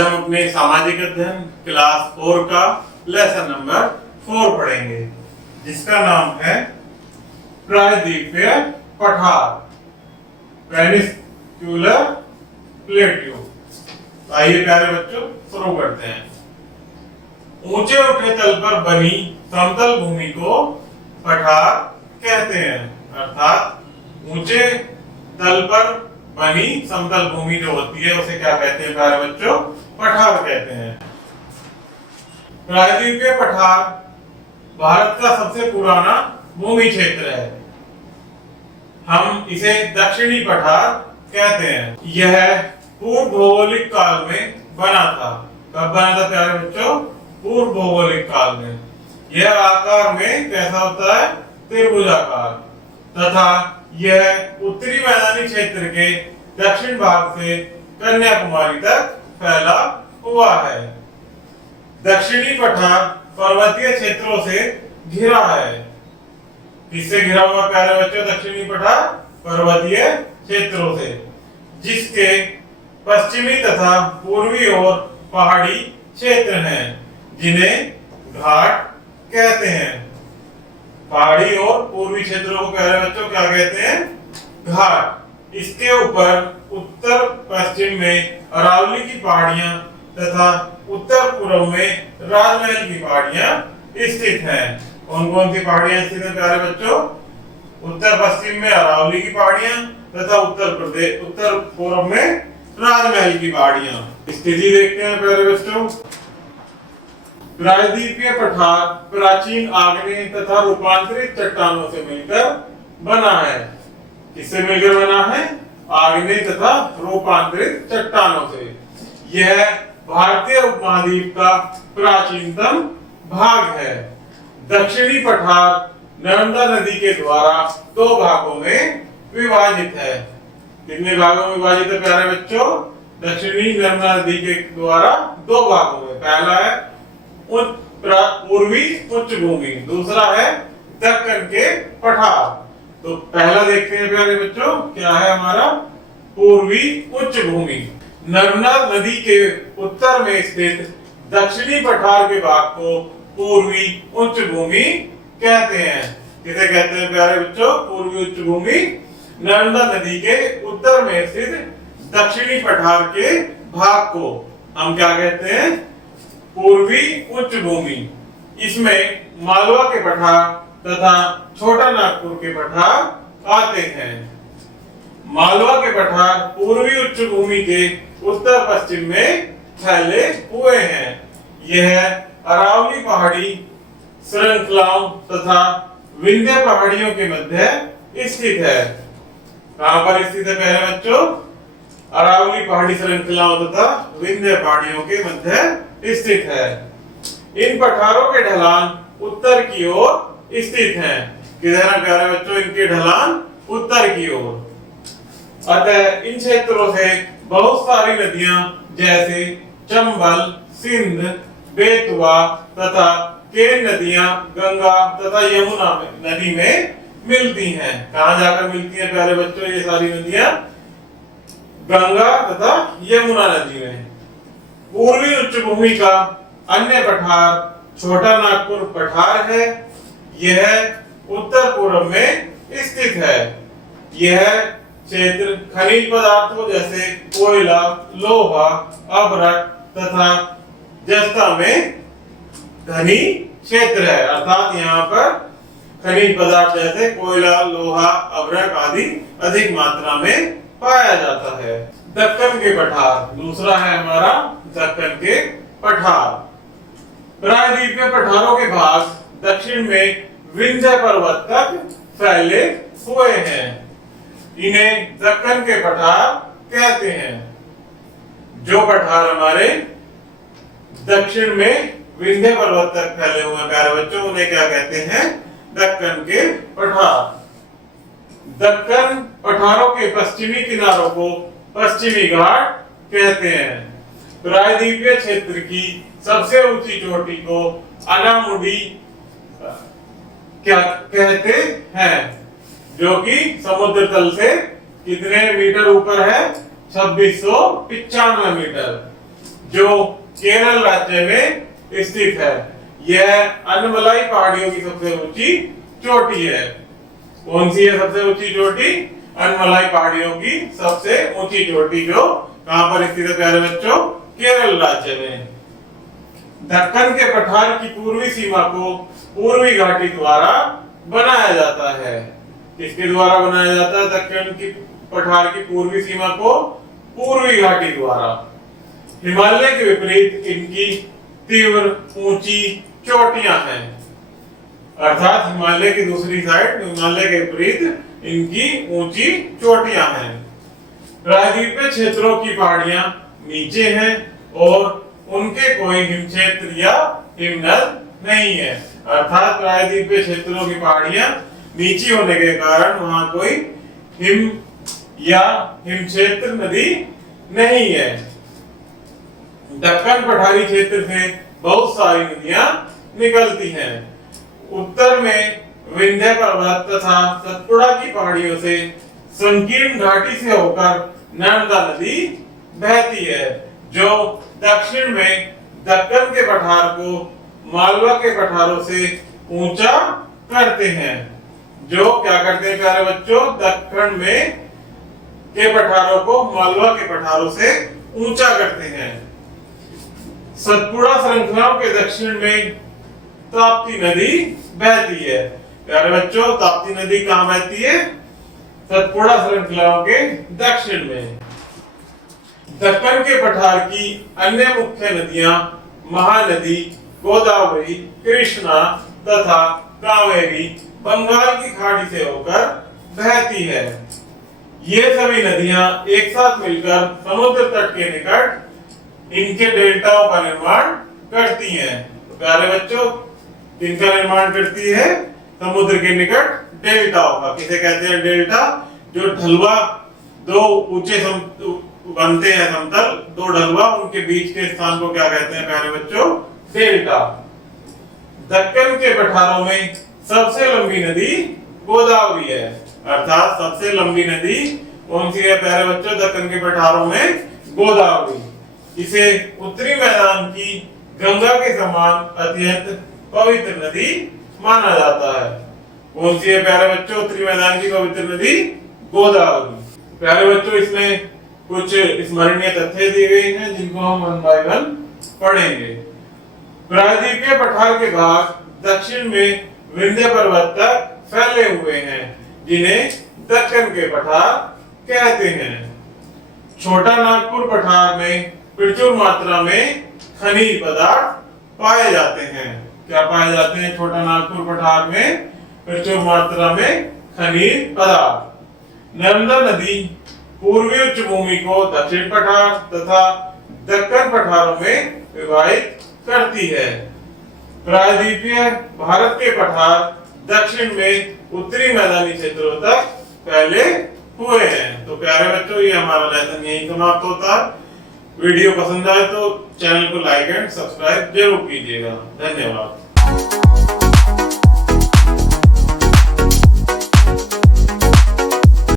आज हम अपने सामाजिक अध्ययन क्लास 4 का लेसन नंबर 4 पढ़ेंगे, जिसका नाम है प्रायद्वीपीय पठार, पेनिनसुलर प्लेट्यू। आइए प्यारे बच्चों शुरू करते हैं। ऊंचे उठे तल पर बनी समतल भूमि को पठार कहते हैं, अर्थात ऊंचे तल पर बनी समतल भूमि जो होती है उसे क्या कहते हैं प्यारे बच्चों? पठार कहते हैं। प्रायद्वीपीय पठार भारत का सबसे पुराना भूमि क्षेत्र है। हम इसे दक्षिणी पठार कहते हैं। यह पूर्व भौगोलिक काल में बना था। कब बना था प्यारे बच्चों? पूर्व भौगोलिक काल में। यह आकार में कैसा होता है? त्रिभुजाकार, तथा यह उत्तरी मैदानी क्षेत्र के दक्षिण भाग से कन्याकुमारी तक फैला हुआ है। दक्षिणी पठार पर्वतीय क्षेत्रों से घिरा है। किससे घिरा हुआ प्यारे बच्चों? दक्षिणी पठार पर्वतीय क्षेत्रों से, जिसके पश्चिमी तथा पूर्वी ओर पहाड़ी क्षेत्र हैं, जिन्हें घाट कहते हैं। पहाड़ी और पूर्वी क्षेत्रों को प्यारे बच्चों क्या कहते हैं? घाट। इसके ऊपर उत्तर पश्चिम में अरावली की पहाड़ियां तथा उत्तर पूर्व में राजमहल की पहाड़ियां स्थित हैं। कौन कौन सी पहाड़ियां स्थित हैं प्यारे बच्चों? उत्तर पश्चिम में अरावली की पहाड़ियां तथा उत्तर पूर्व में राजमहल की पहाड़ियां। स्थिति देखते हैं प्यारे बच्चों। प्रायद्वीपीय पठार प्राचीन आग्नेय तथा रूपांतरित चट्टानों से मिलकर बना है। किससे मिलकर बना है? आग्नेय तथा रूपांतरित चट्टानों से। यह भारतीय उपमहाद्वीप का प्राचीनतम भाग है। दक्षिणी पठार नर्मदा नदी के द्वारा दो भागों में विभाजित है। कितने भागों में विभाजित है प्यारे बच्चों? दक्षिणी नर्मदा नदी के द्वारा दो भागों में। पहला है पूर्वी उच्च भूमि, दूसरा है दक्कन के पठार। तो पहला देखते हैं प्यारे बच्चों, क्या है हमारा? पूर्वी उच्च भूमि। नर्मदा नदी के उत्तर में स्थित दक्षिणी पठार के भाग को पूर्वी उच्च भूमि कहते हैं। किसे कहते हैं प्यारे बच्चों? पूर्वी उच्च भूमि। नर्मदा नदी के उत्तर में स्थित दक्षिणी पठार के भाग को हम क्या कहते हैं? पूर्वी उच्च भूमि। इसमें मालवा के पठार तथा छोटा नागपुर के पठार आते हैं। मालवा के पठार पूर्वी उच्च भूमि के उत्तर पश्चिम में फैले हुए हैं। यह अरावली पहाड़ी श्रृंखलाओं तथा विंध्य पहाड़ियों के मध्य स्थित है। कहां पर स्थित है प्यारे बच्चों? अरावली पहाड़ी श्रृंखलाओं तथा विंध्य पहाड़ियों के मध्य स्थित है। इन पठारों के ढलान उत्तर की ओर स्थित हैं। किधर है प्यारे बच्चों? इनके ढलान उत्तर की ओर। अतः इन क्षेत्रों से बहुत सारी नदियां जैसे चंबल, सिंध, बेतवा तथा केन नदियां गंगा तथा यमुना नदी में मिलती हैं। कहां जाकर मिलती हैं प्यारे बच्चों ये सारी नदियां? गंगा तथा यमुना नदी में। पूर्वी उच्च भूमि का अन्य पठार छोटा नागपुर पठार है। यह उत्तर पूर्व में स्थित है। यह क्षेत्र खनिज पदार्थों जैसे कोयला, लोहा, अभ्रक तथा जस्ता में धनी क्षेत्र है, अर्थात यहाँ पर खनिज पदार्थ जैसे कोयला, लोहा, अभ्रक आदि अधिक मात्रा में पाया जाता है। दक्कन के पठार दूसरा है हमारा दक्कन के पठार। प्रायद्वीपीय पठारों के भाग दक्षिण में विंध्य पर्वत तक फैले हुए हैं। इन्हें दक्कन के पठार कहते हैं। जो पठार हमारे दक्षिण में विंध्य पर्वत तक फैले हुए प्यारे बच्चों, उन्हें क्या कहते हैं? दक्कन के पठार। दक्कन पठारों के पश्चिमी किनारों को पश्चिमी घाट कहते हैं। प्रायद्वीपीय क्षेत्र की सबसे ऊंची चोटी को अनामुडी क्या कहते हैं, जो कि समुद्र तल से कितने मीटर ऊपर है? 2695 मीटर। जो केरल राज्य में स्थित है। यह अन्नमलाई पहाड़ियों की सबसे ऊंची चोटी है। कौन सी है सबसे ऊंची चोटी? अन्नमलाई पहाड़ियों की सबसे ऊंची चोटी, जो कहां पर स्थित है प्यारे बच्चों? केरल राज्य में। दक्कन के पठार की पूर्वी सीमा को पूर्वी घाटी द्वारा बनाया जाता है। किसके द्वारा बनाया जाता है? दक्कन की पठार की पूर्वी सीमा को पूर्वी घाटी द्वारा। हिमालय के विपरीत इनकी तीव्र ऊंची चोटियां हैं, अर्थात हिमालय की दूसरी साइड, हिमालय के विपरीत इनकी ऊंची चोटियां हैं। प्रायद्वीपीय क्षेत्रों की पहाड़ियां नीचे हैं और उनके कोई हिम क्षेत्र या हिमनद नहीं है, अर्थात प्रायद्वीपीय क्षेत्रों की पहाड़ियां नीची होने के कारण वहां कोई हिम या हिम क्षेत्र नदी नहीं है। दक्कन पठारी क्षेत्र से बहुत सारी नदियां निकलती हैं। उत्तर में विंध्य पर्वत तथा सतपुड़ा की पहाड़ियों से संकीर्ण घाटी से होकर नर्मदा नदी बहती है, जो दक्षिण में दक्कन के पठार को मालवा के पठारों से ऊंचा करते हैं। जो क्या करते हैं प्यारे बच्चों? दक्कन में के पठारों को मालवा के पठारों से ऊंचा करते हैं। सतपुड़ा श्रृंखलाओं के दक्षिण में ताप्ती नदी बहती है। प्यारे बच्चों, ताप्ती नदी कहां बहती है? सतपुड़ा श्रृंखलाओं के दक्षिण में। दक्कन के पठार की अन्य मुख्य नदियां महानदी, गोदावरी, कृष्णा तथा कावेरी बंगाल की खाड़ी से होकर बहती है। ये सभी नदियां एक साथ मिलकर समुद्र तट के निकट इनके डेल्टाओं का निर्माण करती हैं। तो प्यारे बच्चों, इनका निर्माण करती है समुद्र के निकट डेल्टाओं का। किसे कहते हैं डेल्टा? जो ढलवा दो ऊंचे बनते हैं समतल, दो ढलवा, उनके बीच के स्थान को क्या कहते हैं प्यारे बच्चों? डेल्टा। दक्कन के पठारों में सबसे लंबी नदी गोदावरी है, अर्थात सबसे लंबी नदी कौन सी है प्यारे बच्चों? दक्कन के पठारों में गोदावरी। इसे उत्तरी मैदान की गंगा के समान अत्यंत पवित्र नदी माना जाता है। कौन सी है प्यारे बच्चों उत्तरी मैदान की पवित्र नदी? गोदावरी। प्यारे बच्चों, इसमें कुछ स्मरणीय तथ्य दिए गए हैं जिनको हम वन बाय वन पढ़ेंगे। प्रायद्वीपीय पठार के भाग दक्षिण में विंध्य पर्वत तक फैले हुए हैं, जिन्हें दक्कन के पठार कहते हैं। छोटा नागपुर पठार में प्रचुर मात्रा में खनिज पदार्थ पाए जाते हैं। क्या पाए जाते हैं छोटा नागपुर पठार में? प्रचुर मात्रा में खनिज पदार्थ। नर्मदा नदी पूर्वी उच्च भूमि को दक्षिण पठार तथा दक्कन पठारों में विभाजित करती है। प्रायद्वीपीय भारत के पठार दक्षिण में उत्तरी मैदानी क्षेत्रों तक फैले हुए हैं। तो प्यारे बच्चों, ये हमारा लेसन यही समाप्त होता है। वीडियो पसंद आए तो चैनल को लाइक एंड सब्सक्राइब जरूर कीजिएगा। धन्यवाद।